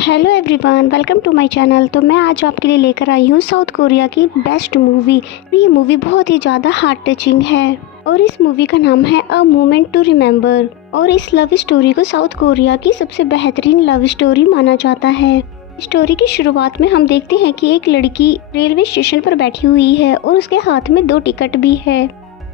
Hello everyone, welcome to my channel. तो मैं आज आपके लिए लेकर आई हूँ साउथ कोरिया की बेस्ट मूवी। ये मूवी बहुत ही ज़्यादा हार्ट टचिंग है और इस मूवी का नाम है अ मोमेंट टू रिमेम्बर। और इस लव स्टोरी को साउथ कोरिया की सबसे बेहतरीन लव स्टोरी माना जाता है। स्टोरी की शुरुआत में हम देखते हैं कि एक लड़की रेलवे स्टेशन पर बैठी हुई है और उसके हाथ में 2 टिकट भी है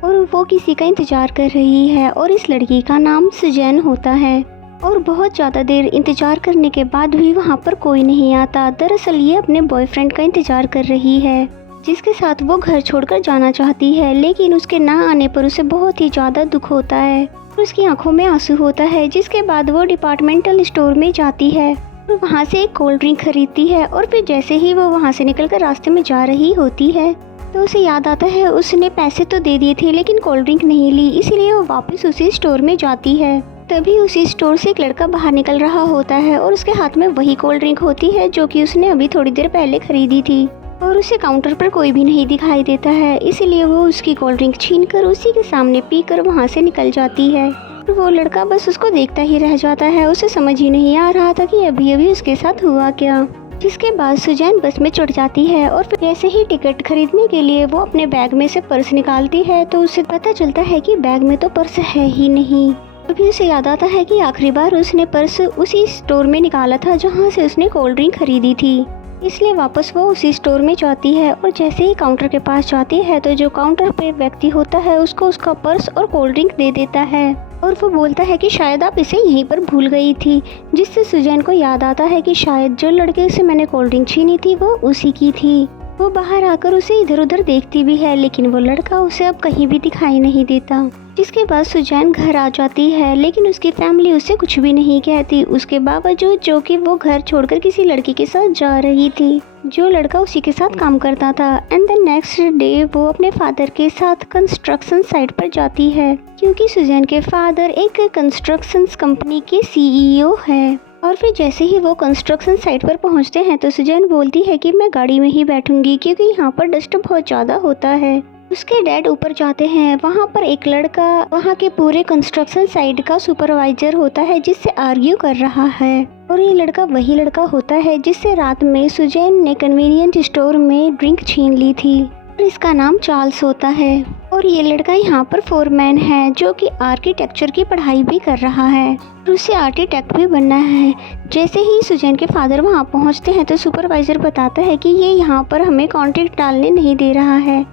और वो किसी का इंतज़ार कर रही है और इस लड़की का नाम सुजैन होता है। और बहुत ज़्यादा देर इंतज़ार करने के बाद भी वहाँ पर कोई नहीं आता। दरअसल ये अपने बॉयफ्रेंड का इंतज़ार कर रही है जिसके साथ वो घर छोड़कर जाना चाहती है, लेकिन उसके ना आने पर उसे बहुत ही ज़्यादा दुख होता है और उसकी आंखों में आंसू होता है। जिसके बाद वो डिपार्टमेंटल स्टोर में जाती है और वहाँ से एक कोल्ड ड्रिंक खरीदती है और फिर जैसे ही वो वहाँ से निकलकर रास्ते में जा रही होती है तो उसे याद आता है उसने पैसे तो दे दिए थे लेकिन कोल्ड ड्रिंक नहीं ली, इसीलिए वो वापस उसी स्टोर में जाती है। तभी उसी स्टोर से एक लड़का बाहर निकल रहा होता है और उसके हाथ में वही कोल्ड ड्रिंक होती है जो कि उसने अभी थोड़ी देर पहले खरीदी थी और उसे काउंटर पर कोई भी नहीं दिखाई देता है, इसीलिए वो उसकी कोल्ड ड्रिंक छीनकर उसी के सामने पीकर वहाँ से निकल जाती है। वो लड़का बस उसको देखता ही रह जाता है। उसे समझ ही नहीं आ रहा था कि अभी अभी उसके साथ हुआ क्या। जिसके बाद सुजैन बस में चढ़ जाती है और फिर जैसे ही टिकट खरीदने के लिए वो अपने बैग में से पर्स निकालती है तो उसे पता चलता है कि बैग में तो पर्स है ही नहीं। तभी उसे याद आता है कि आखिरी बार उसने पर्स उसी स्टोर में निकाला था जहां से उसने कोल्ड ड्रिंक खरीदी थी, इसलिए वापस वो उसी स्टोर में जाती है और जैसे ही काउंटर के पास जाती है तो जो काउंटर पे व्यक्ति होता है उसको उसका पर्स और कोल्ड ड्रिंक दे देता है और वो बोलता है कि शायद आप इसे यहीं पर भूल गई थी। जिससे सुजैन को याद आता है कि शायद जो लड़के से मैंने कोल्ड ड्रिंक छीनी थी वो उसी की थी। वो बाहर आकर उसे इधर उधर देखती भी है लेकिन वो लड़का उसे अब कहीं भी दिखाई नहीं देता। जिसके बाद सुजैन घर आ जाती है लेकिन उसकी फैमिली उसे कुछ भी नहीं कहती, उसके बावजूद जो कि वो घर छोड़कर किसी लड़की के साथ जा रही थी जो लड़का उसी के साथ काम करता था। एंड द नेक्स्ट डे वो अपने फादर के साथ कंस्ट्रक्शन साइट पर जाती है क्योंकि सुजैन के फादर एक कंस्ट्रक्शन कंपनी के सीईओ है। और फिर जैसे ही वो कंस्ट्रक्शन साइट पर पहुंचते हैं तो सुजैन बोलती है कि मैं गाड़ी में ही बैठूंगी क्योंकि यहाँ पर डस्ट बहुत ज़्यादा होता है। उसके डैड ऊपर जाते हैं, वहाँ पर एक लड़का वहाँ के पूरे कंस्ट्रक्शन साइट का सुपरवाइजर होता है जिससे आर्ग्यू कर रहा है और ये लड़का वही लड़का होता है जिससे रात में सुजैन ने कन्वीनियंट स्टोर में ड्रिंक छीन ली थी और इसका नाम चार्ल्स होता है। और ये लड़का यहाँ पर फोरमैन है जो कि आर्किटेक्चर की पढ़ाई भी कर रहा है और उसे आर्किटेक्ट भी बनना है। जैसे ही सुजैन के फादर वहाँ पहुँचते हैं तो सुपरवाइजर बताता है कि ये यहाँ पर हमें कॉन्ट्रैक्ट डालने नहीं दे रहा है,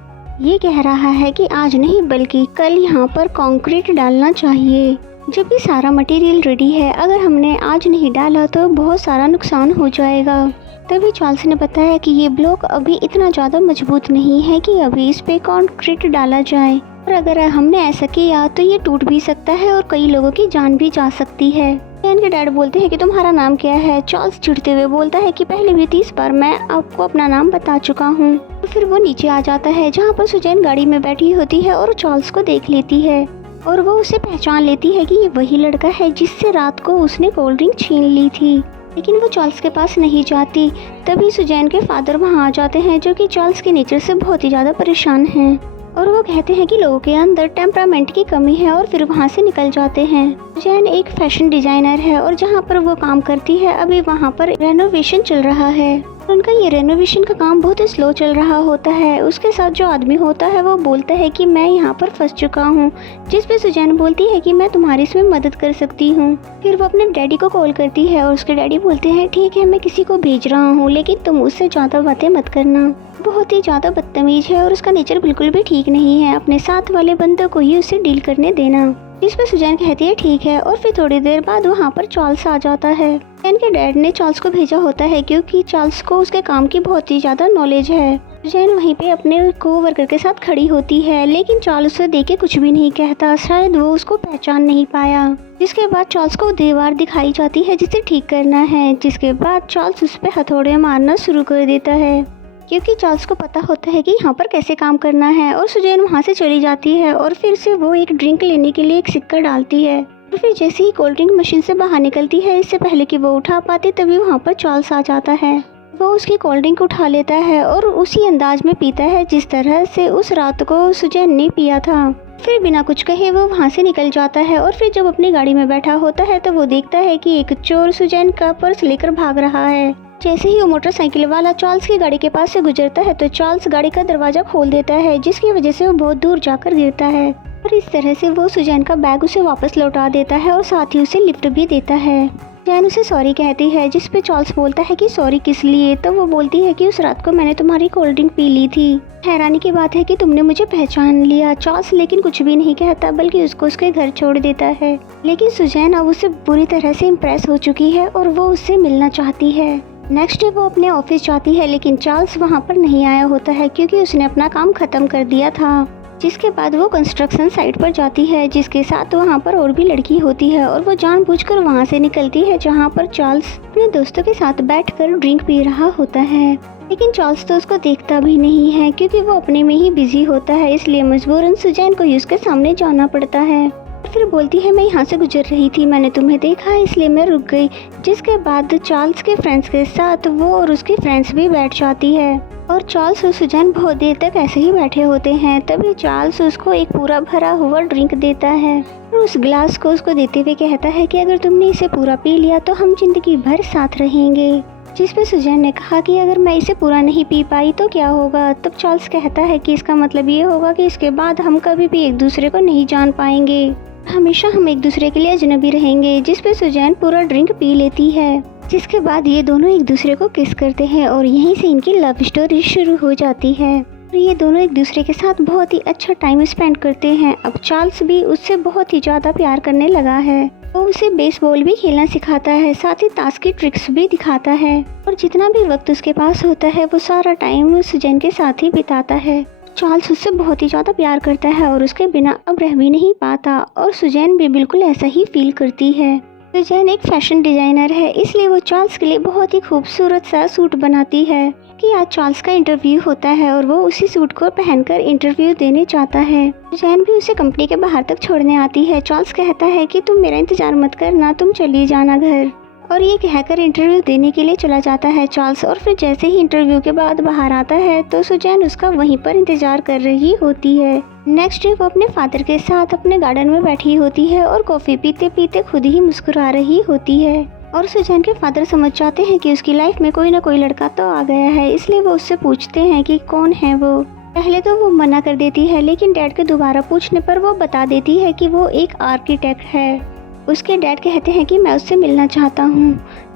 ये कह रहा है कि आज नहीं बल्कि कल यहाँ पर कंक्रीट डालना चाहिए जबकि सारा मटेरियल रेडी है, अगर हमने आज नहीं डाला तो बहुत सारा नुकसान हो जाएगा। तभी चार्ल्स ने बताया कि ये ब्लॉक अभी इतना ज़्यादा मजबूत नहीं है कि अभी इस पे कंक्रीट डाला जाए और अगर हमने ऐसा किया तो ये टूट भी सकता है और कई लोगों की जान भी जा सकती है। इनके डैड बोलते हैं कि तुम्हारा नाम क्या है। चार्ल्स चिढ़ते हुए बोलता है कि पहले भी 30 बार मैं आपको अपना नाम बता चुका हूँ। तो फिर वो नीचे आ जाता है जहाँ पर सुजैन गाड़ी में बैठी होती है और चार्ल्स को देख लेती है और वो उसे पहचान लेती है कि ये वही लड़का है जिससे रात को उसने कोल्ड ड्रिंक छीन ली थी, लेकिन वो चार्ल्स के पास नहीं जाती। तभी सुजैन के फादर वहाँ आ जाते हैं जो कि चार्ल्स के नेचर से बहुत ही ज़्यादा परेशान हैं और वो कहते हैं कि लोगों के अंदर टेम्परामेंट की कमी है और फिर वहाँ से निकल जाते हैं। सुजैन एक फैशन डिजाइनर है और जहाँ पर वो काम करती है अभी वहाँ पर रेनोवेशन चल रहा है। उनका ये रेनोवेशन का काम बहुत ही स्लो चल रहा होता है। उसके साथ जो आदमी होता है वो बोलता है कि मैं यहाँ पर फंस चुका हूँ, जिस पे सुजैन बोलती है कि मैं तुम्हारी इसमें मदद कर सकती हूँ। फिर वो अपने डैडी को कॉल करती है और उसके डैडी बोलते हैं ठीक है मैं किसी को भेज रहा हूँ लेकिन तुम उससे ज़्यादा बातें मत करना, बहुत ही ज़्यादा बदतमीज है और उसका नेचर बिल्कुल भी ठीक नहीं है, अपने साथ वाले बंदों को ही उसे डील करने देना। इस पर सुजैन कहती है ठीक है और फिर थोड़ी देर बाद वहाँ पर चार्ल्स आ जाता है। सुजैन के डैड ने चार्ल्स को भेजा होता है क्योंकि चार्ल्स को उसके काम की बहुत ही ज़्यादा नॉलेज है। सुजैन वहीं पे अपने कोवर्कर के साथ खड़ी होती है लेकिन चार्ल्स उसे देख के कुछ भी नहीं कहता, शायद वो उसको पहचान नहीं पाया। जिसके बाद चार्ल्स को दीवार दिखाई जाती है जिसे ठीक करना है, जिसके बाद चार्ल्स उस पर हथौड़े मारना शुरू कर देता है क्योंकि चार्ल्स को पता होता है कि यहाँ पर कैसे काम करना है। और सुजैन वहाँ से चली जाती है और फिर से वो एक ड्रिंक लेने के लिए एक सिक्का डालती है और फिर जैसे ही कोल्ड ड्रिंक मशीन से बाहर निकलती है इससे पहले कि वो उठा पाती तभी वहाँ पर चार्ल्स आ जाता है वो उसकी कोल्ड ड्रिंक उठा लेता है और उसी अंदाज में पीता है जिस तरह से उस रात को सुजैन ने पिया था। फिर बिना कुछ कहे वो वहाँ से निकल जाता है और फिर जब अपनी गाड़ी में बैठा होता है तो वो देखता है कि एक चोर सुजैन का पर्स लेकर भाग रहा है। जैसे ही वो मोटरसाइकिल वाला चार्ल्स की गाड़ी के पास से गुजरता है तो चार्ल्स गाड़ी का दरवाजा खोल देता है, जिसकी वजह से वो बहुत दूर जाकर गिरता है और इस तरह से वो सुजैन का बैग उसे वापस लौटा देता है और साथ ही उसे लिफ्ट भी देता है। जैन उसे सॉरी कहती है, जिस पे चार्ल्स बोलता है कि सॉरी किस लिए। तो वो बोलती है कि उस रात को मैंने तुम्हारी कोल्ड ड्रिंक पी ली थी। हैरानी की बात है कि तुमने मुझे पहचान लिया। चार्ल्स लेकिन कुछ भी नहीं कहता बल्कि उसको उसके घर छोड़ देता है। लेकिन सुजैन अब उससे बुरी तरह से इम्प्रेस हो चुकी है और वो उससे मिलना चाहती है। नेक्स्ट डे वो अपने ऑफिस जाती है लेकिन चार्ल्स वहाँ पर नहीं आया होता है क्योंकि उसने अपना काम खत्म कर दिया था। जिसके बाद वो कंस्ट्रक्शन साइट पर जाती है, जिसके साथ वहाँ पर और भी लड़की होती है और वो जानबूझकर वहाँ से निकलती है जहाँ पर चार्ल्स अपने दोस्तों के साथ बैठकर ड्रिंक पी रहा होता है। लेकिन चार्ल्स तो उसको देखता भी नहीं है क्योंकि वो अपने में ही बिजी होता है, इसलिए मजबूरन सुजैन को उसके सामने जाना पड़ता है। फिर बोलती है, मैं यहाँ से गुजर रही थी, मैंने तुम्हें देखा इसलिए मैं रुक गई। जिसके बाद चार्ल्स के फ्रेंड्स के साथ वो और उसकी फ्रेंड्स भी बैठ जाती है और चार्ल्स और सुजैन बहुत देर तक ऐसे ही बैठे होते हैं। तभी चार्ल्स उसको एक पूरा भरा हुआ ड्रिंक देता है और उस ग्लास को उसको देते हुए कहता है कि अगर तुमने इसे पूरा पी लिया तो हम जिंदगी भर साथ रहेंगे। जिस पे सुजैन ने कहा कि अगर मैं इसे पूरा नहीं पी पाई तो क्या होगा। तब चार्ल्स कहता है कि इसका मतलब ये होगा कि इसके बाद हम कभी भी एक दूसरे को नहीं जान पाएंगे, हमेशा हम एक दूसरे के लिए अजनबी रहेंगे। जिस पे सुजैन पूरा ड्रिंक पी लेती है। जिसके बाद ये दोनों एक दूसरे को किस करते हैं और यहीं से इनकी लव स्टोरी शुरू हो जाती है और ये दोनों एक दूसरे के साथ बहुत ही अच्छा टाइम स्पेंड करते हैं। अब चार्ल्स भी उससे बहुत ही ज़्यादा प्यार करने लगा है। वो उसे बेसबॉल भी खेलना सिखाता है, साथ ही ताश की ट्रिक्स भी दिखाता है और जितना भी वक्त उसके पास होता है वो सारा टाइम सुजैन के साथ ही बिताता है। चार्ल्स उससे बहुत ही ज़्यादा प्यार करता है और उसके बिना अब रह भी नहीं पाता और सुजैन भी बिल्कुल ऐसा ही फील करती है। सुजैन एक फैशन डिजाइनर है, इसलिए वो चार्ल्स के लिए बहुत ही खूबसूरत सा सूट बनाती है कि आज चार्ल्स का इंटरव्यू होता है और वो उसी सूट को पहनकर इंटरव्यू देने जाता है। सुजैन भी उसे कंपनी के बाहर तक छोड़ने आती है। चार्ल्स कहता है कि तुम मेरा इंतजार मत करना, तुम चली जाना घर, और ये कहकर इंटरव्यू देने के लिए चला जाता है चार्ल्स। और फिर जैसे ही इंटरव्यू के बाद बाहर आता है तो सुजैन उसका वहीं पर इंतजार कर रही होती है। नेक्स्ट डे वो अपने फादर के साथ अपने गार्डन में बैठी होती है और कॉफ़ी पीते पीते खुद ही मुस्कुरा रही होती है और सुजैन के फादर समझ जाते हैं कि उसकी लाइफ में कोई ना कोई लड़का तो आ गया है, इसलिए वो उससे पूछते हैं कि कौन है वो। पहले तो वो मना कर देती है लेकिन डैड के दोबारा पूछने पर वो बता देती है कि वो एक आर्किटेक्ट है। उसके डैड कहते हैं कि मैं उससे मिलना चाहता हूँ।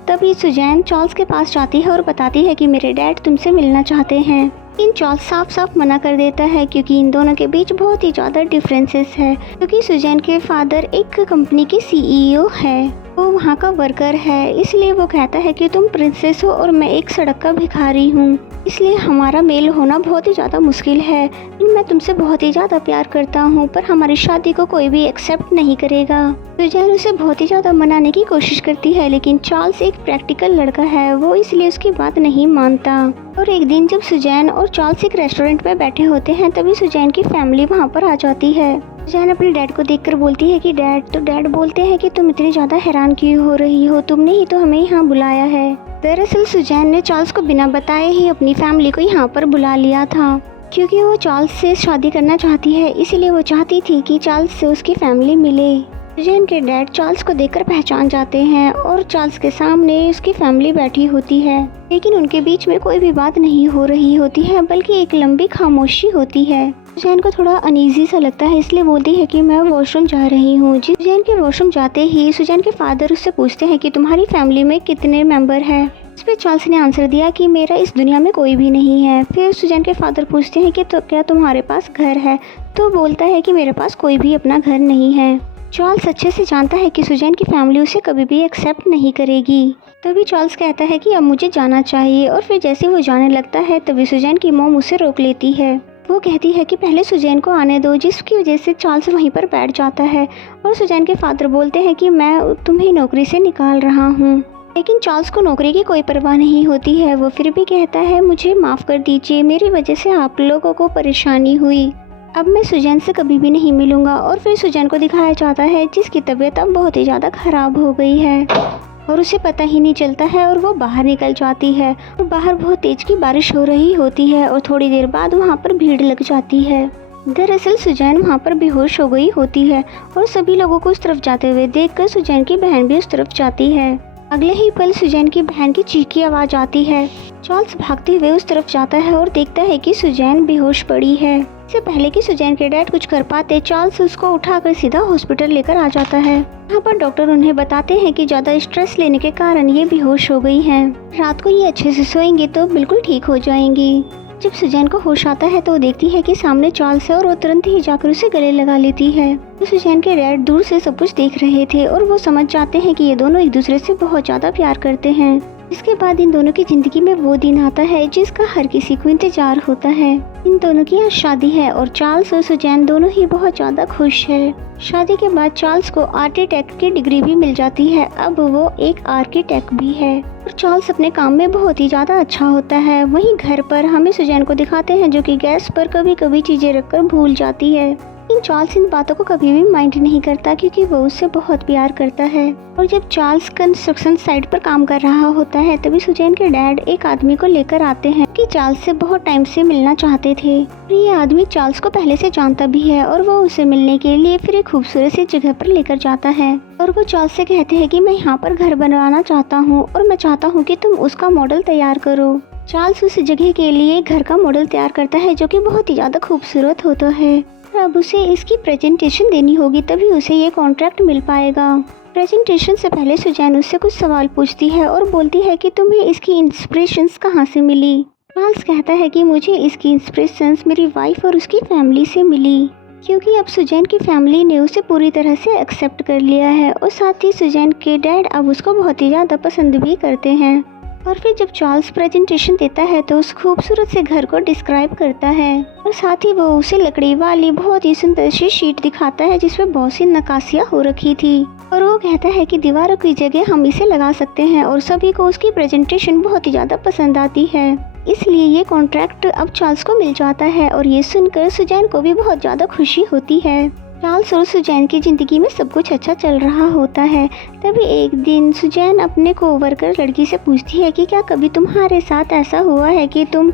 तभी सुजैन चार्ल्स के पास जाती है और बताती है कि मेरे डैड तुमसे मिलना चाहते हैं। लेकिन चार्ल्स साफ साफ मना कर देता है क्योंकि इन दोनों के बीच बहुत ही ज़्यादा डिफरेंसेस है। क्योंकि सुजैन के फादर एक कंपनी के सीईओ है, वो वहाँ का वर्कर है, इसलिए वो कहता है कि तुम प्रिंसेस हो और मैं एक सड़क का भिखारी हूँ, इसलिए हमारा मेल होना बहुत ही ज़्यादा मुश्किल है। मैं तुमसे बहुत ही ज़्यादा प्यार करता हूँ पर हमारी शादी को कोई भी एक्सेप्ट नहीं करेगा। सुजैन उसे बहुत ही ज़्यादा मनाने की कोशिश करती है लेकिन चार्ल्स एक प्रैक्टिकल लड़का है, वो इसलिए उसकी बात नहीं मानता। और एक दिन जब सुजैन और चार्ल्स एक रेस्टोरेंट में बैठे होते हैं तभी सुजैन की फैमिली वहाँ पर आ जाती है। सुजैन अपने डैड को देखकर बोलती है कि डैड, तो डैड बोलते हैं कि तुम इतनी ज़्यादा हैरान क्यों हो रही हो, तुमने ही तो हमें यहाँ बुलाया है। दरअसल सुजैन ने चार्ल्स को बिना बताए ही अपनी फैमिली को यहाँ पर बुला लिया था क्योंकि वो चार्ल्स से शादी करना चाहती है, इसीलिए वो चाहती थी कि चार्ल्स से उसकी फैमिली मिले। सुजैन के डैड चार्ल्स को देखकर पहचान जाते हैं और चार्ल्स के सामने उसकी फैमिली बैठी होती है, लेकिन उनके बीच में कोई भी बात नहीं हो रही होती है बल्कि एक लंबी खामोशी होती है। सुजैन को थोड़ा अनईजी सा लगता है, इसलिए बोलती है कि मैं वॉशरूम जा रही हूँ। सुजैन के वॉशरूम जाते ही सुजैन के फादर उससे पूछते हैं कि तुम्हारी फैमिली में कितने मेंबर हैं। इस पर चार्ल्स ने आंसर दिया कि मेरा इस दुनिया में कोई भी नहीं है। फिर सुजैन के फादर पूछते हैं कि तो क्या तुम्हारे पास घर है, तो बोलता है कि मेरे पास कोई भी अपना घर नहीं है। चार्ल्स अच्छे से जानता है कि सुजैन की फैमिली उसे कभी भी एक्सेप्ट नहीं करेगी। तभी चार्ल्स कहता है कि अब मुझे जाना चाहिए और फिर जैसे वो जाने लगता है तभी सुजैन की मॉम उसे रोक लेती है। वो कहती है कि पहले सुजैन को आने दो, जिसकी वजह से चार्ल्स वहीं पर बैठ जाता है और सुजैन के फादर बोलते हैं कि मैं तुम्हें नौकरी से निकाल रहा हूँ। लेकिन चार्ल्स को नौकरी की कोई परवाह नहीं होती है। वो फिर भी कहता है मुझे माफ़ कर दीजिए, मेरी वजह से आप लोगों को परेशानी हुई, अब मैं सुजैन से कभी भी नहीं मिलूंगा। और फिर सुजैन को दिखाया जाता है जिसकी तबीयत अब बहुत ही ज़्यादा ख़राब हो गई है। और उसे पता ही नहीं चलता है और वो बाहर निकल जाती है और बाहर बहुत तेज की बारिश हो रही होती है और थोड़ी देर बाद वहाँ पर भीड़ लग जाती है। दरअसल सुजैन वहाँ पर बेहोश हो गई होती है और सभी लोगों को उस तरफ जाते हुए देखकर सुजैन की बहन भी उस तरफ जाती है। अगले ही पल सुजैन की बहन की चीख की आवाज़ आती है। चार्ल्स भागते हुए उस तरफ जाता है और देखता है कि सुजैन बेहोश पड़ी है। इससे पहले कि सुजैन के डैड कुछ कर पाते, चार्ल्स उसको उठाकर सीधा हॉस्पिटल लेकर आ जाता है। यहाँ पर डॉक्टर उन्हें बताते हैं कि ज़्यादा स्ट्रेस लेने के कारण ये बेहोश हो गई हैं। रात को ये अच्छे से सोएंगी तो बिल्कुल ठीक हो जाएंगी। जब सुजैन को होश आता है तो वो देखती है कि सामने चार्ल्स है और वो तुरंत ही जाकर उसे गले लगा लेती है। तो सुजैन के डैड दूर से सब कुछ देख रहे थे और वो समझ जाते हैं कि ये दोनों एक दूसरे से बहुत ज़्यादा प्यार करते हैं। इसके बाद इन दोनों की जिंदगी में वो दिन आता है जिसका हर किसी को इंतजार होता है। इन दोनों की आज शादी है और चार्ल्स और सुजैन दोनों ही बहुत ज़्यादा खुश है। शादी के बाद चार्ल्स को आर्किटेक्ट की डिग्री भी मिल जाती है। अब वो एक आर्किटेक्ट भी है और चार्ल्स अपने काम में बहुत ही ज़्यादा अच्छा होता है। वहीं घर पर हमें सुजैन को दिखाते हैं जो कि गैस पर कभी कभी चीज़ें रखकर भूल जाती है। लेकिन चार्ल्स इन बातों को कभी भी माइंड नहीं करता क्योंकि वो उससे बहुत प्यार करता है। और जब चार्ल्स कंस्ट्रक्शन साइट पर काम कर रहा होता है तभी सुजैन के डैड एक आदमी को लेकर आते हैं कि चार्ल्स से बहुत टाइम से मिलना चाहते थे। और ये आदमी चार्ल्स को पहले से जानता भी है और वो उसे मिलने के लिए फिर एक खूबसूरत सी जगह पर लेकर जाता है। और वो चार्ल्स से कहते हैं कि मैं यहाँ पर घर बनवाना चाहता हूँ और मैं चाहता हूँ कि तुम उसका मॉडल तैयार करो। चार्ल्स उस जगह के लिए घर का मॉडल तैयार करता है जो कि बहुत ही ज़्यादा खूबसूरत होता है। अब उसे इसकी प्रेजेंटेशन देनी होगी तभी उसे ये कॉन्ट्रैक्ट मिल पाएगा। प्रेजेंटेशन से पहले सुजैन उससे कुछ सवाल पूछती है और बोलती है कि तुम्हें इसकी इंस्पिरेशंस कहाँ से मिली। चार्ल्स कहता है कि मुझे इसकी इंस्पिरेशंस मेरी वाइफ और उसकी फैमिली से मिली क्योंकि अब सुजैन की फैमिली ने उसे पूरी तरह से एक्सेप्ट कर लिया है और साथ ही सुजैन के डैड अब उसको बहुत ही ज़्यादा पसंद भी करते हैं। और फिर जब चार्ल्स प्रेजेंटेशन देता है तो उस खूबसूरत से घर को डिस्क्राइब करता है और साथ ही वो उसे लकड़ी वाली बहुत ही सुंदर सी शीट दिखाता है जिसमें बहुत सी नक्काशियाँ हो रखी थी। और वो कहता है कि दीवारों की जगह हम इसे लगा सकते हैं और सभी को उसकी प्रेजेंटेशन बहुत ही ज़्यादा पसंद आती है। इसलिए ये कॉन्ट्रैक्ट अब चार्ल्स को मिल जाता है और ये सुनकर सुजैन को भी बहुत ज़्यादा खुशी होती है। चार्ल्स और सुजैन की ज़िंदगी में सब कुछ अच्छा चल रहा होता है। तभी एक दिन सुजैन अपने कोवर्कर लड़की से पूछती है कि क्या कभी तुम्हारे साथ ऐसा हुआ है कि तुम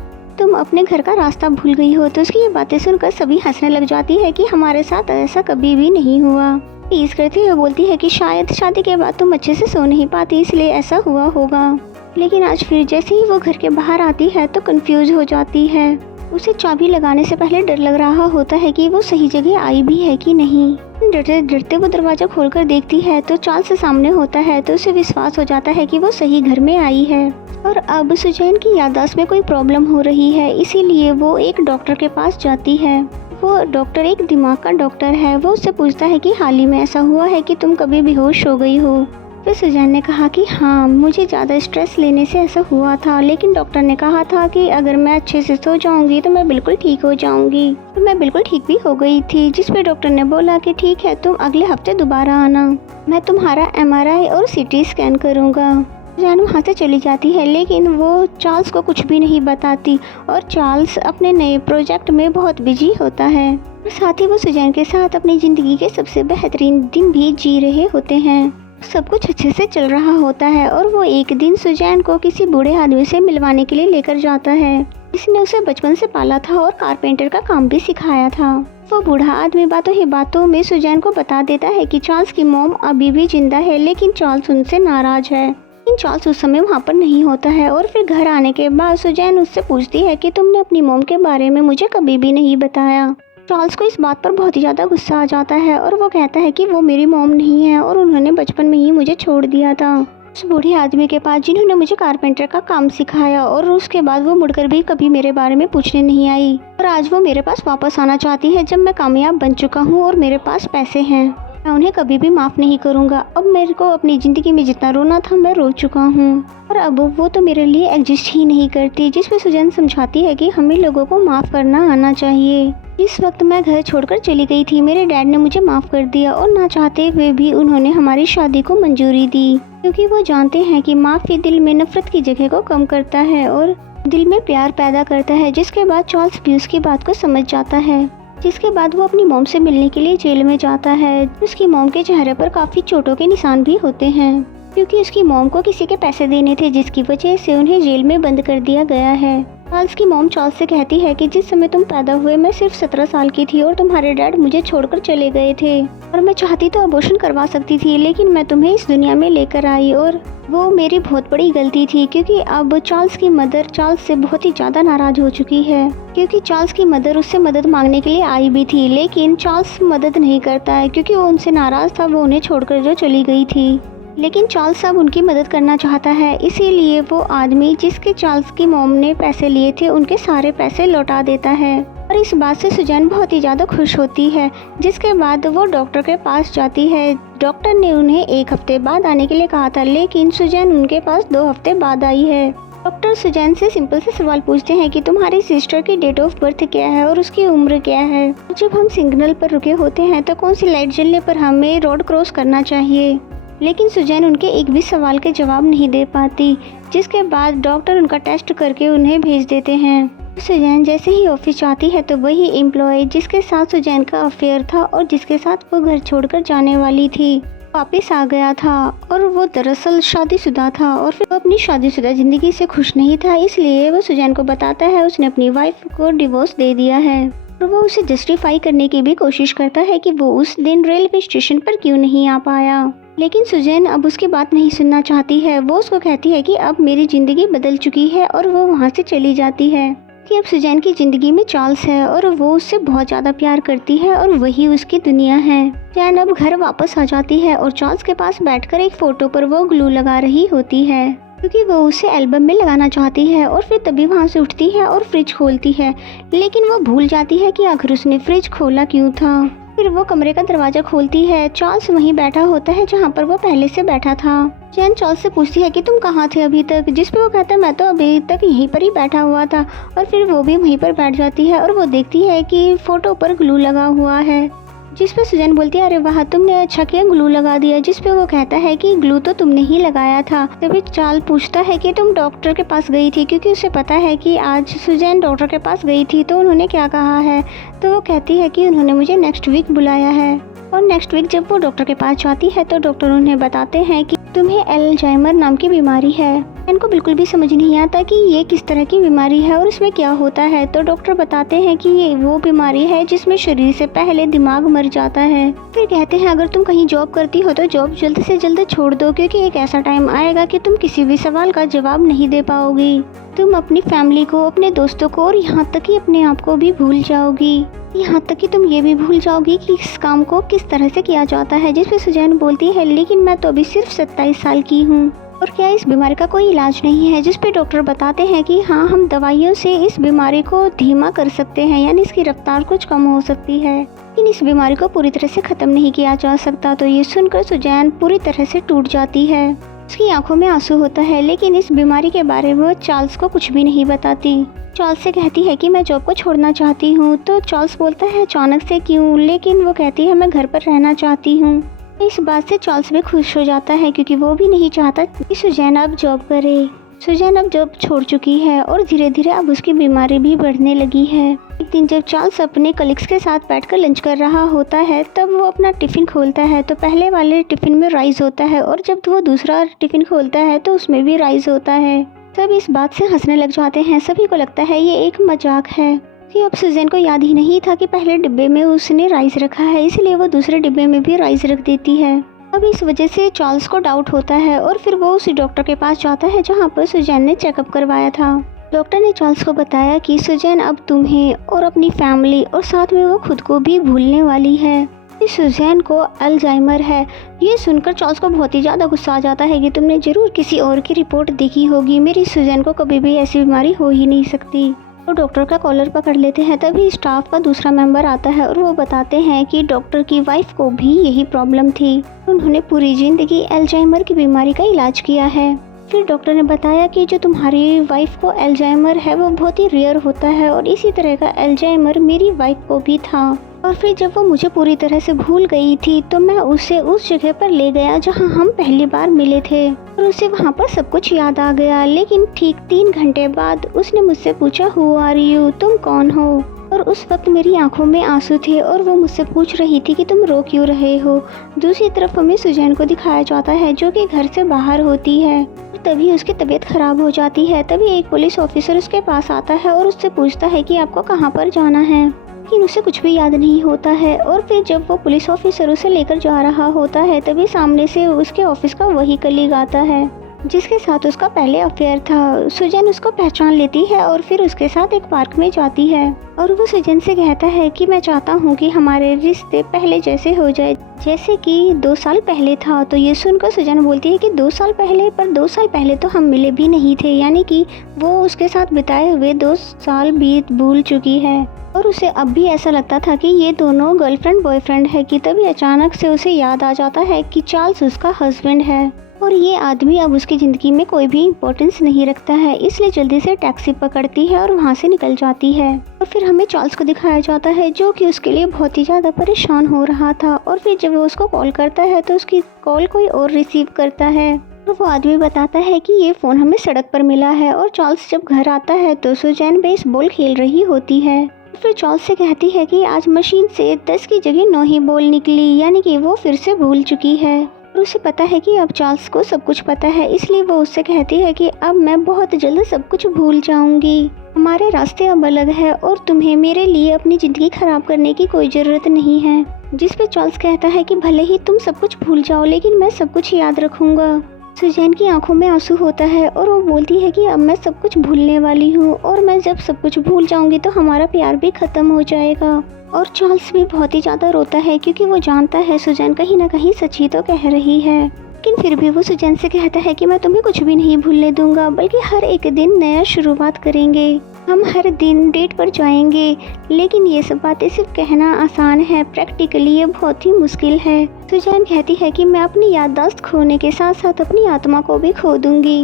अपने घर का रास्ता भूल गई हो। तो उसकी ये बातें सुनकर सभी हंसने लग जाती है कि हमारे साथ ऐसा कभी भी नहीं हुआ। टीज करती हुए बोलती है कि शायद शादी के बाद तुम अच्छे से सो नहीं पाती इसलिए ऐसा हुआ होगा। लेकिन आज फिर जैसे ही वो घर के बाहर आती है तो कंफ्यूज हो जाती है। उसे चाबी लगाने से पहले डर लग रहा होता है कि वो सही जगह आई भी है कि नहीं। डरते डरते वो दरवाज़ा खोलकर देखती है तो चार्ल्स से सामने होता है तो उसे विश्वास हो जाता है कि वो सही घर में आई है। और अब सुजैन की याददाश्त में कोई प्रॉब्लम हो रही है इसीलिए वो एक डॉक्टर के पास जाती है। वो डॉक्टर एक दिमाग का डॉक्टर है। वो उससे पूछता है कि हाल ही में ऐसा हुआ है कि तुम कभी बेहोश हो गई हो। फिर सुजैन ने कहा कि हाँ मुझे ज़्यादा स्ट्रेस लेने से ऐसा हुआ था लेकिन डॉक्टर ने कहा था कि अगर मैं अच्छे से सो जाऊंगी तो मैं बिल्कुल ठीक हो जाऊंगी। तो मैं बिल्कुल ठीक भी हो गई थी जिस पे डॉक्टर ने बोला कि ठीक है तुम अगले हफ्ते दोबारा आना, मैं तुम्हारा MRI और CT स्कैन करूँगा। सुजैन वहाँ से चली जाती है लेकिन वो चार्ल्स को कुछ भी नहीं बताती और चार्ल्स अपने नए प्रोजेक्ट में बहुत बिजी होता है। और साथ ही वो सुजैन के साथ अपनी ज़िंदगी के सबसे बेहतरीन दिन भी जी रहे होते हैं। सब कुछ अच्छे से चल रहा होता है और वो एक दिन सुजैन को किसी बूढ़े आदमी से मिलवाने के लिए लेकर जाता है जिसने उसे बचपन से पाला था और कारपेंटर का काम भी सिखाया था। वो बूढ़ा आदमी बातों ही बातों में सुजैन को बता देता है कि चार्ल्स की मॉम अभी भी जिंदा है लेकिन चार्ल्स उनसे नाराज है। लेकिन चार्ल्स उस समय वहाँ पर नहीं होता है। और फिर घर आने के बाद सुजैन उससे पूछती है कि तुमने अपनी मॉम के बारे में मुझे कभी भी नहीं बताया। चार्ल्स को इस बात पर बहुत ही ज़्यादा गुस्सा आ जाता है और वो कहता है कि वो मेरी मॉम नहीं है और उन्होंने बचपन में ही मुझे छोड़ दिया था उस बूढ़े आदमी के पास जिन्होंने मुझे कारपेंटर का काम सिखाया। और उसके बाद वो मुड़कर भी कभी मेरे बारे में पूछने नहीं आई और आज वो मेरे पास वापस आना चाहती है जब मैं कामयाब बन चुका हूँ और मेरे पास पैसे हैं। मैं उन्हें कभी भी माफ़ नहीं करूँगा। अब मेरे को अपनी ज़िंदगी में जितना रोना था मैं रो चुका हूँ और अब वो तो मेरे लिए एग्जिस्ट ही नहीं करती। जिसमें सुजैन समझाती है कि हमें लोगों को माफ़ करना आना चाहिए। जिस वक्त मैं घर छोड़कर चली गई थी मेरे डैड ने मुझे माफ़ कर दिया और ना चाहते हुए भी उन्होंने हमारी शादी को मंजूरी दी क्योंकि वो जानते हैं कि माफ़ी दिल में नफरत की जगह को कम करता है और दिल में प्यार पैदा करता है। जिसके बाद चार्ल्स भी उसकी बात को समझ जाता है। जिसके बाद वो अपनी मॉम से मिलने के लिए जेल में जाता है। उसकी मॉम के चेहरे पर काफ़ी चोटों के निशान भी होते हैं। क्योंकि उसकी मॉम को किसी के पैसे देने थे, जिसकी वजह से उन्हें जेल में बंद कर दिया गया है। चार्ल्स की मॉम चार्ल्स से कहती है कि जिस समय तुम पैदा हुए मैं सिर्फ 17 साल की थी और तुम्हारे डैड मुझे छोड़कर चले गए थे और मैं चाहती तो अबॉर्शन करवा सकती थी, लेकिन मैं तुम्हें इस दुनिया में लेकर आई और वो मेरी बहुत बड़ी गलती थी। क्योंकि अब चार्ल्स की मदर चार्ल्स से बहुत ही ज़्यादा नाराज हो चुकी है, क्योंकि चार्ल्स की मदर उससे मदद मांगने के लिए आई भी थी, लेकिन चार्ल्स मदद नहीं करता है क्योंकि वो उनसे नाराज़ था, वो उन्हें छोड़कर जो चली गई थी। लेकिन चार्ल्स अब उनकी मदद करना चाहता है, इसीलिए वो आदमी जिसके चार्ल्स की मॉम ने पैसे लिए थे उनके सारे पैसे लौटा देता है। और इस बात से सुजैन बहुत ही ज़्यादा खुश होती है, जिसके बाद वो डॉक्टर के पास जाती है। डॉक्टर ने उन्हें 1 हफ्ते बाद आने के लिए कहा था, लेकिन सुजैन उनके पास 2 हफ्ते बाद आई है। डॉक्टर सुजैन से सिंपल से सवाल पूछते हैं कि तुम्हारी सिस्टर की डेट ऑफ बर्थ क्या है और उसकी उम्र क्या है। जब हम सिग्नल पर रुके होते हैं तो कौन सी लाइट जलने पर हमें रोड क्रॉस करना चाहिए। लेकिन सुजैन उनके एक भी सवाल के जवाब नहीं दे पाती, जिसके बाद डॉक्टर उनका टेस्ट करके उन्हें भेज देते हैं। सुजैन जैसे ही ऑफिस जाती है तो वही एम्प्लॉय जिसके साथ सुजैन का अफेयर था और जिसके साथ वो घर छोड़कर जाने वाली थी वापस आ गया था, और वो दरअसल शादीशुदा था और फिर वो अपनी शादीशुदा ज़िंदगी से खुश नहीं था, इसलिए वो सुजैन को बताता है उसने अपनी वाइफ को डिवोर्स दे दिया है। और वो उसे जस्टिफाई करने की भी कोशिश करता है कि वो उस दिन रेलवे स्टेशन पर क्यों नहीं आ पाया। लेकिन सुजैन अब उसकी बात नहीं सुनना चाहती है। वो उसको कहती है कि अब मेरी ज़िंदगी बदल चुकी है और वो वहाँ से चली जाती है कि अब सुजैन की ज़िंदगी में चार्ल्स है और वो उससे बहुत ज़्यादा प्यार करती है और वही उसकी दुनिया है। सुजैन अब घर वापस आ जाती है और चार्ल्स के पास बैठकर एक फ़ोटो पर वो ग्लू लगा रही होती है, क्योंकि वो उसे एल्बम में लगाना चाहती है। और फिर तभी वहाँ से उठती है और फ्रिज खोलती है, लेकिन वो भूल जाती है कि आखिर उसने फ्रिज खोला क्यों था। फिर वो कमरे का दरवाजा खोलती है, चार्ल्स वहीं बैठा होता है जहाँ पर वो पहले से बैठा था। जैन चार्ल्स से पूछती है कि तुम कहाँ थे अभी तक, जिस पे वो कहता है मैं तो अभी तक यहीं पर ही बैठा हुआ था। और फिर वो भी वहीं पर बैठ जाती है और वो देखती है कि फ़ोटो पर ग्लू लगा हुआ है, जिस पे सुजैन बोलती है अरे वाह तुमने अच्छा किया ग्लू लगा दिया, जिस पे वो कहता है कि ग्लू तो तुमने ही लगाया था। तभी चार्ल्स पूछता है कि तुम डॉक्टर के पास गई थी, क्योंकि उसे पता है कि आज सुजैन डॉक्टर के पास गई थी तो उन्होंने क्या कहा है। तो वो कहती है कि उन्होंने मुझे नेक्स्ट वीक बुलाया है। और नेक्स्ट वीक जब वो डॉक्टर के पास जाती है तो डॉक्टर उन्हें बताते हैं कि तुम्हें अल्जाइमर नाम की बीमारी है। इनको बिल्कुल भी समझ नहीं आता कि ये किस तरह की बीमारी है और इसमें क्या होता है। तो डॉक्टर बताते हैं कि ये वो बीमारी है जिसमें शरीर से पहले दिमाग मर जाता है। फिर कहते हैं अगर तुम कहीं जॉब करती हो तो जॉब जल्द से जल्द छोड़ दो, क्योंकि एक ऐसा टाइम आएगा कि तुम किसी भी सवाल का जवाब नहीं दे पाओगी। तुम अपनी फैमिली को, अपने दोस्तों को और यहाँ तक कि अपने आप को भी भूल जाओगी। यहाँ तक कि तुम ये भी भूल जाओगी कि इस काम को किस तरह से किया जाता है। जिस पे सुजैन बोलती है लेकिन मैं तो अभी सिर्फ 27 साल की हूँ और क्या इस बीमारी का कोई इलाज नहीं है। जिस पे डॉक्टर बताते हैं कि हाँ हम दवाइयों से इस बीमारी को धीमा कर सकते हैं, यानी इसकी रफ्तार कुछ कम हो सकती है, लेकिन इस बीमारी को पूरी तरह से ख़त्म नहीं किया जा सकता। तो ये सुनकर सुजैन पूरी तरह से टूट जाती है, उसकी आंखों में आंसू होता है। लेकिन इस बीमारी के बारे में वो चार्ल्स को कुछ भी नहीं बताती। चार्ल्स से कहती है कि मैं जॉब को छोड़ना चाहती हूँ। तो चार्ल्स बोलता है अचानक से क्यों, लेकिन वो कहती है मैं घर पर रहना चाहती हूँ। इस बात से चार्ल्स भी खुश हो जाता है, क्योंकि वो भी नहीं चाहता कि सुजैन अब जॉब करे। सुजैन अब जॉब छोड़ चुकी है और धीरे धीरे अब उसकी बीमारी भी बढ़ने लगी है। एक दिन जब चार्ल्स अपने कलीग्स के साथ बैठकर लंच कर रहा होता है तब वो अपना टिफ़िन खोलता है तो पहले वाले टिफ़िन में राइस होता है और जब वो दूसरा टिफ़िन खोलता है तो उसमें भी राइस होता है। सब इस बात से हंसने लग जाते हैं। सभी को लगता है ये एक मजाक है कि अब सुजैन को याद ही नहीं था कि पहले डिब्बे में उसने राइस रखा है, इसलिए वो दूसरे डिब्बे में भी राइस रख देती है। अब इस वजह से चार्ल्स को डाउट होता है और फिर वो उसी डॉक्टर के पास जाता है जहाँ पर सुजैन ने चेकअप करवाया था। डॉक्टर ने चार्ल्स को बताया कि सुजैन अब तुम्हें और अपनी फैमिली और साथ में वो खुद को भी भूलने वाली है। सुजैन को अल्जाइमर है। ये सुनकर चार्ल्स को बहुत ही ज़्यादा गुस्सा आ जाता है कि तुमने ज़रूर किसी और की रिपोर्ट देखी होगी, मेरी सुजैन को कभी भी ऐसी बीमारी हो ही नहीं सकती। तो डॉक्टर का कॉलर पकड़ लेते हैं। तभी स्टाफ का दूसरा मेंबर आता है और वो बताते हैं कि डॉक्टर की वाइफ को भी यही प्रॉब्लम थी, उन्होंने पूरी ज़िंदगी अल्जाइमर की बीमारी का इलाज किया है। फिर डॉक्टर ने बताया कि जो तुम्हारी वाइफ को अल्जाइमर है वो बहुत ही रेयर होता है और इसी तरह का अल्जाइमर मेरी वाइफ को भी था। और फिर जब वो मुझे पूरी तरह से भूल गई थी तो मैं उसे उस जगह पर ले गया जहां हम पहली बार मिले थे और उसे वहां पर सब कुछ याद आ गया। लेकिन ठीक 3 घंटे बाद उसने मुझसे पूछा हु आर यू, तुम कौन हो। और उस वक्त मेरी आंखों में आंसू थे और वो मुझसे पूछ रही थी कि तुम रो क्यों रहे हो। दूसरी तरफ हमें सुजैन को दिखाया जाता है जो कि घर से बाहर होती है। तभी उसकी तबीयत खराब हो जाती है। तभी एक पुलिस ऑफिसर उसके पास आता है और उससे पूछता है कि आपको कहाँ पर जाना है, लेकिन उसे कुछ भी याद नहीं होता है। और फिर जब वो पुलिस ऑफिसर उसे लेकर जा रहा होता है तभी सामने से उसके ऑफिस का वही कलीग आता है जिसके साथ उसका पहले अफेयर था। सुजैन उसको पहचान लेती है और फिर उसके साथ एक पार्क में जाती है और वो सुजैन से कहता है कि मैं चाहता हूँ कि हमारे रिश्ते पहले जैसे हो जाए, जैसे कि 2 साल पहले था। तो ये सुनकर सुजैन बोलती है कि 2 साल पहले, पर 2 साल पहले तो हम मिले भी नहीं थे, यानी कि वो उसके साथ बिताए हुए 2 साल बीत भूल चुकी है और उसे अब भी ऐसा लगता था कि ये दोनों गर्लफ्रेंड बॉयफ्रेंड है कि तभी अचानक से उसे याद आ जाता है कि चार्ल्स उसका हस्बैंड है और ये आदमी अब उसकी ज़िंदगी में कोई भी इम्पोर्टेंस नहीं रखता है। इसलिए जल्दी से टैक्सी पकड़ती है और वहाँ से निकल जाती है। और फिर हमें चार्ल्स को दिखाया जाता है जो कि उसके लिए बहुत ही ज़्यादा परेशान हो रहा था। और फिर जब वो उसको कॉल करता है तो उसकी कॉल कोई और रिसीव करता है और वो आदमी बताता है कि ये फ़ोन हमें सड़क पर मिला है। और चार्ल्स जब घर आता है तो सुजैन बेसबॉल खेल रही होती है। फिर चार्ल्स से कहती है कि आज मशीन से 10 की जगह 9 ही बॉल निकली, यानी कि वो फिर से भूल चुकी है। और उसे पता है कि अब चार्ल्स को सब कुछ पता है, इसलिए वो उससे कहती है कि अब मैं बहुत जल्द सब कुछ भूल जाऊंगी। हमारे रास्ते अब अलग है और तुम्हें मेरे लिए अपनी ज़िंदगी ख़राब करने की कोई ज़रूरत नहीं है। जिस पे चार्ल्स कहता है कि भले ही तुम सब कुछ भूल जाओ लेकिन मैं सब कुछ याद रखूँगा। सुजैन की आंखों में आंसू होता है और वो बोलती है कि अब मैं सब कुछ भूलने वाली हूँ और मैं जब सब कुछ भूल जाऊंगी तो हमारा प्यार भी ख़त्म हो जाएगा। और चार्ल्स भी बहुत ही ज़्यादा रोता है क्योंकि वो जानता है सुजैन कहीं ना कहीं सच ही तो कह रही है। लेकिन फिर भी वो सुजैन से कहता है कि मैं तुम्हें कुछ भी नहीं भूलने दूंगा, बल्कि हर एक दिन नया शुरुआत करेंगे। हम हर दिन डेट पर जाएंगे। लेकिन ये सब बातें सिर्फ कहना आसान है, प्रैक्टिकली ये बहुत ही मुश्किल है। सुजैन कहती है कि मैं अपनी याददाश्त खोने के साथ साथ अपनी आत्मा को भी खो दूंगी।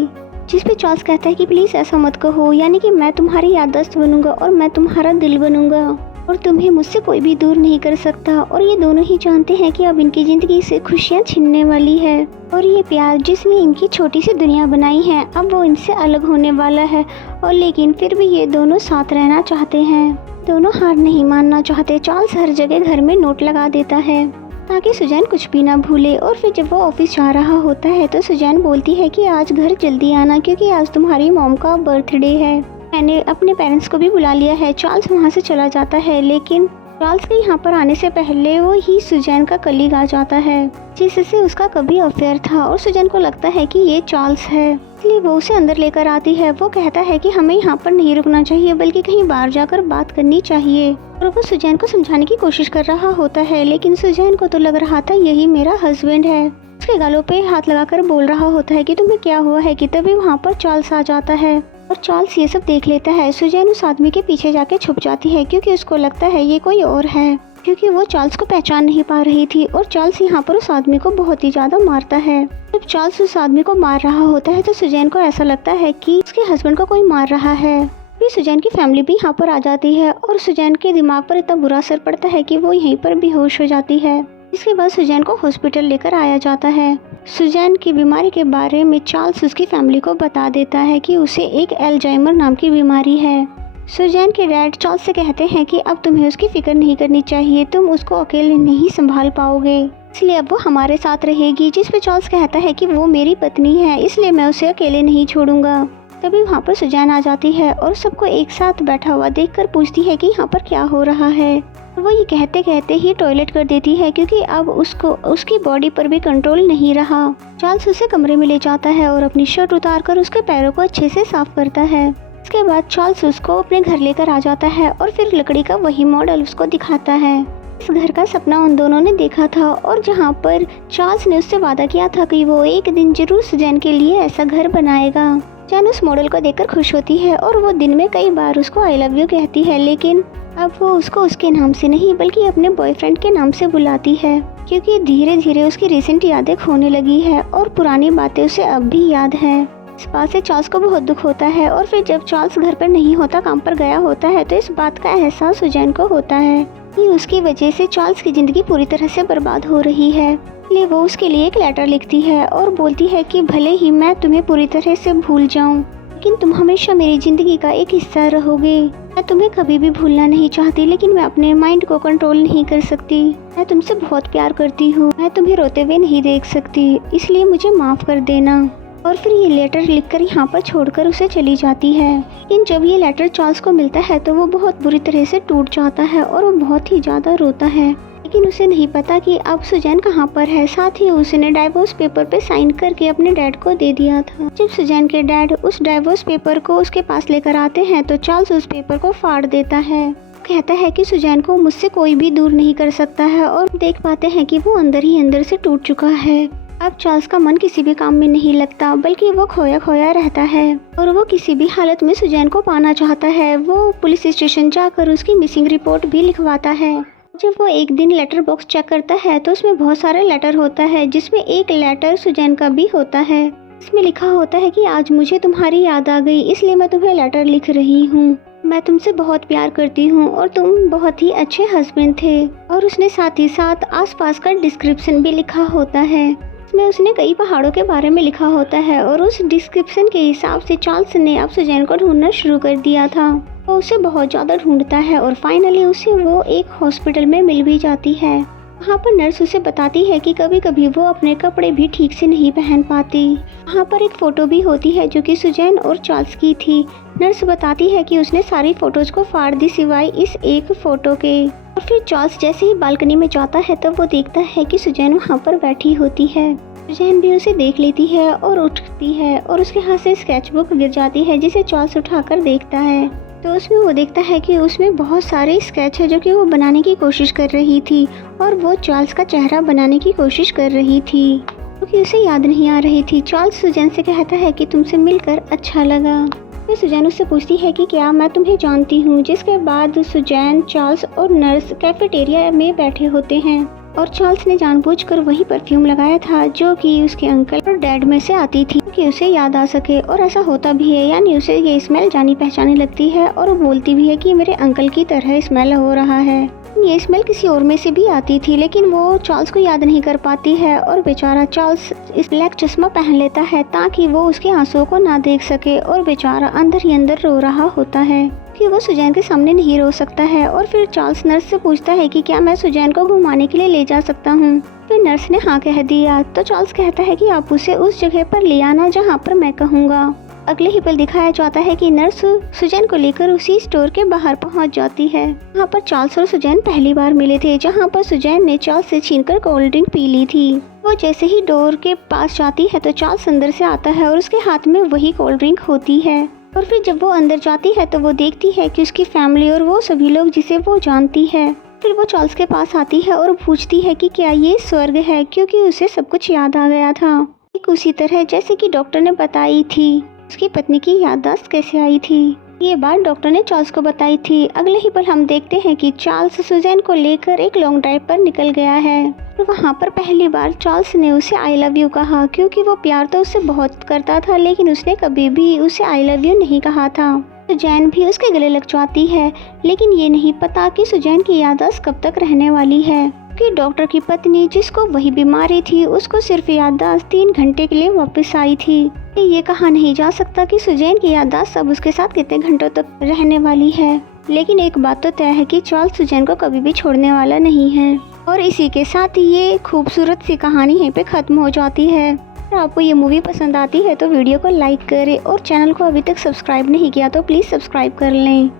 जिस पे चार्ल्स कहता है कि प्लीज़ ऐसा मत कहो, यानी कि मैं तुम्हारी याददाश्त बनूंगा और मैं तुम्हारा दिल बनूंगा और तुम्हें मुझसे कोई भी दूर नहीं कर सकता। और ये दोनों ही जानते हैं कि अब इनकी ज़िंदगी से खुशियाँ छिनने वाली है और ये प्यार जिसने इनकी छोटी सी दुनिया बनाई है अब वो इनसे अलग होने वाला है। और लेकिन फिर भी ये दोनों साथ रहना चाहते हैं, दोनों हार नहीं मानना चाहते। चार्ल्स हर जगह घर में नोट लगा देता है ताकि सुजैन कुछ भी ना भूले। और फिर जब वो ऑफिस जा रहा होता है तो सुजैन बोलती है कि आज घर जल्दी आना क्योंकि आज तुम्हारी मॉम का बर्थडे है, मैंने अपने पेरेंट्स को भी बुला लिया है। चार्ल्स वहाँ से चला जाता है लेकिन चार्ल्स के यहाँ पर आने से पहले वो ही सुजैन का कलीग आ जाता है जिससे उसका कभी अफेयर था और सुजैन को लगता है कि ये चार्ल्स है, इसलिए वो उसे अंदर लेकर आती है। वो कहता है कि हमें यहाँ पर नहीं रुकना चाहिए बल्कि कहीं बाहर जाकर बात करनी चाहिए। और वो सुजैन को समझाने की कोशिश कर रहा होता है लेकिन सुजैन को तो लग रहा था यही मेरा हस्बैंड है। उसके गालों पे हाथ लगाकर बोल रहा होता है कि तुम्हें क्या हुआ है कि तभी वहाँ पर चार्ल्स आ जाता है और चार्ल्स ये सब देख लेता है। सुजैन उस आदमी के पीछे जाके छुप जाती है क्योंकि उसको लगता है ये कोई और है, क्योंकि वो चार्ल्स को पहचान नहीं पा रही थी। और चार्ल्स यहाँ पर उस आदमी को बहुत ही ज़्यादा मारता है। जब चार्ल्स उस आदमी को मार रहा होता है तो सुजैन को ऐसा लगता है कि उसके हस्बैंड को कोई मार रहा है। फिर सुजैन की फैमिली भी यहाँ पर आ जाती है और सुजैन के दिमाग पर इतना बुरा असर पड़ता है कि वो यहीं पर बेहोश हो जाती है। इसके बाद सुजैन को हॉस्पिटल लेकर आया जाता है। सुजैन की बीमारी के बारे में चार्ल्स उसकी फैमिली को बता देता है कि उसे एक अल्जाइमर नाम की बीमारी है। सुजैन के डैड चार्ल्स से कहते हैं कि अब तुम्हें उसकी फिक्र नहीं करनी चाहिए, तुम उसको अकेले नहीं संभाल पाओगे, इसलिए अब वो हमारे साथ रहेगी। जिस पे चार्ल्स कहता है कि वो मेरी पत्नी है इसलिए मैं उसे अकेले नहीं छोड़ूंगा। तभी वहाँ पर सुजैन आ जाती है और सबको एक साथ बैठा हुआ देखकर पूछती है कि यहाँ पर क्या हो रहा है। वो ये कहते कहते ही टॉयलेट कर देती है क्योंकि अब उसको उसकी बॉडी पर भी कंट्रोल नहीं रहा। चार्ल्स उसे कमरे में ले जाता है और अपनी शर्ट उतारकर उसके पैरों को अच्छे से साफ करता है। इसके बाद चार्ल्स उसको अपने घर लेकर आ जाता है और फिर लकड़ी का वही मॉडल उसको दिखाता है। इस घर का सपना उन दोनों ने देखा था और जहाँ पर चार्ल्स ने उससे वादा किया था कि वो एक दिन जरूर सुजैन के लिए ऐसा घर बनाएगा। सुजैन उस मॉडल को देखकर खुश होती है और वो दिन में कई बार उसको आई लव यू कहती है, लेकिन अब वो उसको उसके नाम से नहीं बल्कि अपने बॉयफ्रेंड के नाम से बुलाती है क्योंकि धीरे धीरे उसकी रिसेंट यादें खोने लगी है और पुरानी बातें उसे अब भी याद है। इस बात से चार्ल्स को बहुत दुख होता है और फिर जब चार्ल्स घर पर नहीं होता, काम पर गया होता है, तो इस बात का एहसास सुजैन को होता है कि उसकी वजह से चार्ल्स की ज़िंदगी पूरी तरह से बर्बाद हो रही है। इसलिए वो उसके लिए एक लेटर लिखती है और बोलती है कि भले ही मैं तुम्हें पूरी तरह से भूल जाऊं, लेकिन तुम हमेशा मेरी ज़िंदगी का एक हिस्सा रहोगे। मैं तुम्हें कभी भी भूलना नहीं चाहती, लेकिन मैं अपने माइंड को कंट्रोल नहीं कर सकती। मैं तुमसे बहुत प्यार करती हूँ। मैं तुम्हें रोते हुए नहीं देख सकती, इसलिए मुझे माफ़ कर देना। और फिर ये लेटर लिखकर यहाँ पर छोड़कर उसे चली जाती है। लेकिन जब ये लेटर चार्ल्स को मिलता है तो वो बहुत बुरी तरह से टूट जाता है और वो बहुत ही ज़्यादा रोता है। लेकिन उसे नहीं पता कि अब सुजैन कहाँ पर है। साथ ही उसने डाइवोर्स पेपर पे साइन करके अपने डैड को दे दिया था। जब सुजैन के डैड उस डाइवोर्स पेपर को उसके पास लेकर आते हैं तो चार्ल्स उस पेपर को फाड़ देता है। कहता है कि सुजैन को मुझसे कोई भी दूर नहीं कर सकता है और देख पाते हैं कि वो अंदर ही अंदर से टूट चुका है। अब चार्ल्स का मन किसी भी काम में नहीं लगता, बल्कि वो खोया खोया रहता है और वो किसी भी हालत में सुजैन को पाना चाहता है। वो पुलिस स्टेशन जाकर उसकी मिसिंग रिपोर्ट भी लिखवाता है। जब वो एक दिन लेटर बॉक्स चेक करता है तो उसमें बहुत सारे लेटर होता है, जिसमें एक लेटर सुजैन का भी होता है। इसमें लिखा होता है कि आज मुझे तुम्हारी याद आ गई, इसलिए मैं तुम्हें लेटर लिख रही हूँ। मैं तुमसे बहुत प्यार करती हूँ और तुम बहुत ही अच्छे हस्बैंड थे। और उसने साथ ही साथ आसपास का डिस्क्रिप्शन भी लिखा होता है। इसमें उसने कई पहाड़ों के बारे में लिखा होता है और उस डिस्क्रिप्शन के हिसाब से चार्ल्स ने अब सुजैन को ढूंढना शुरू कर दिया था। वो उसे बहुत ज़्यादा ढूंढता है और फाइनली उसे वो एक हॉस्पिटल में मिल भी जाती है। वहाँ पर नर्स उसे बताती है कि कभी कभी वो अपने कपड़े भी ठीक से नहीं पहन पाती। वहाँ पर एक फ़ोटो भी होती है जो कि सुजैन और चार्ल्स की थी। नर्स बताती है कि उसने सारी फ़ोटोज़ को फाड़ दी सिवाय इस एक फ़ोटो के। और फिर चार्ल्स जैसे ही बालकनी में जाता है तब वो देखता है कि सुजैन वहाँ पर बैठी होती है। सुजैन भी उसे देख लेती है और उठती है और उसके हाथ से स्केच बुक गिर जाती है, जिसे चार्ल्स उठाकर देखता है। तो उसमें वो देखता है कि उसमें बहुत सारे स्केच है जो कि वो बनाने की कोशिश कर रही थी और वो चार्ल्स का चेहरा बनाने की कोशिश कर रही थी, क्योंकि उसे याद नहीं आ रही थी। चार्ल्स सुजैन से कहता है कि तुमसे मिलकर अच्छा लगा। फिर सुजैन उससे पूछती है कि क्या मैं तुम्हें जानती हूँ। जिसके बाद सुजैन, चार्ल्स और नर्स कैफेटेरिया में बैठे होते हैं और चार्ल्स ने जानबूझकर वही परफ्यूम लगाया था जो कि उसके अंकल और डैड में से आती थी कि उसे याद आ सके। और ऐसा होता भी है, यानी उसे ये स्मेल जानी पहचानी लगती है और वो बोलती भी है कि मेरे अंकल की तरह स्मेल हो रहा है। ये स्मेल किसी और में से भी आती थी, लेकिन वो चार्ल्स को याद नहीं कर पाती है और बेचारा चार्ल्स इस ब्लैक चश्मा पहन लेता है ताकि वो उसके आंसुओं को ना देख सके और बेचारा अंदर ही अंदर रो रहा होता है कि वो सुजैन के सामने नहीं रो सकता है। और फिर चार्ल्स नर्स से पूछता है कि क्या मैं सुजैन को घुमाने के लिए ले जा सकता हूँ। फिर नर्स ने हाँ कह दिया तो चार्ल्स कहता है कि आप उसे उस जगह पर ले आना जहाँ पर मैं कहूँगा। अगले ही पल दिखाया जाता है कि नर्स सुजैन को लेकर उसी स्टोर के बाहर पहुंच जाती है। वहाँ पर चार्ल्स और सुजैन पहली बार मिले थे, जहाँ पर सुजैन ने चार्ल्स से छीनकर कोल्ड ड्रिंक पी ली थी। वो जैसे ही डोर के पास जाती है तो चार्ल्स अंदर से आता है और उसके हाथ में वही कोल्ड ड्रिंक होती है। और फिर जब वो अंदर जाती है तो वो देखती है कि उसकी फैमिली और वो सभी लोग जिसे वो जानती है। फिर वो चार्ल्स के पास आती है और पूछती है कि क्या ये स्वर्ग है, क्योंकि उसे सब कुछ याद आ गया था, ठीक उसी तरह जैसे कि डॉक्टर ने बताई थी। उसकी पत्नी की याददाश्त कैसे आई थी, ये बात डॉक्टर ने चार्ल्स को बताई थी। अगले ही पल हम देखते हैं कि चार्ल्स सुजैन को लेकर एक लॉन्ग ड्राइव पर निकल गया है। और वहाँ पर पहली बार चार्ल्स ने उसे आई लव यू कहा, क्योंकि वो प्यार तो उससे बहुत करता था लेकिन उसने कभी भी उसे आई लव यू नहीं कहा था। सुजैन भी उसके गले लग जाती है, लेकिन ये नहीं पता कि सुजैन की याददाश्त कब तक रहने वाली है, कि डॉक्टर की पत्नी जिसको वही बीमारी थी उसको सिर्फ याददाश्त 3 घंटे के लिए वापस आई थी। ये कहा नहीं जा सकता कि सुजैन की याददाश्त अब उसके साथ कितने घंटों तक रहने वाली है, लेकिन एक बात तो तय है कि चार्ल्स सुजैन को कभी भी छोड़ने वाला नहीं है। और इसी के साथ ये खूबसूरत सी कहानी यहीं पे ख़त्म हो जाती है। अगर आपको ये मूवी पसंद आती है तो वीडियो को लाइक करें और चैनल को अभी तक सब्सक्राइब नहीं किया तो प्लीज़ सब्सक्राइब कर लें।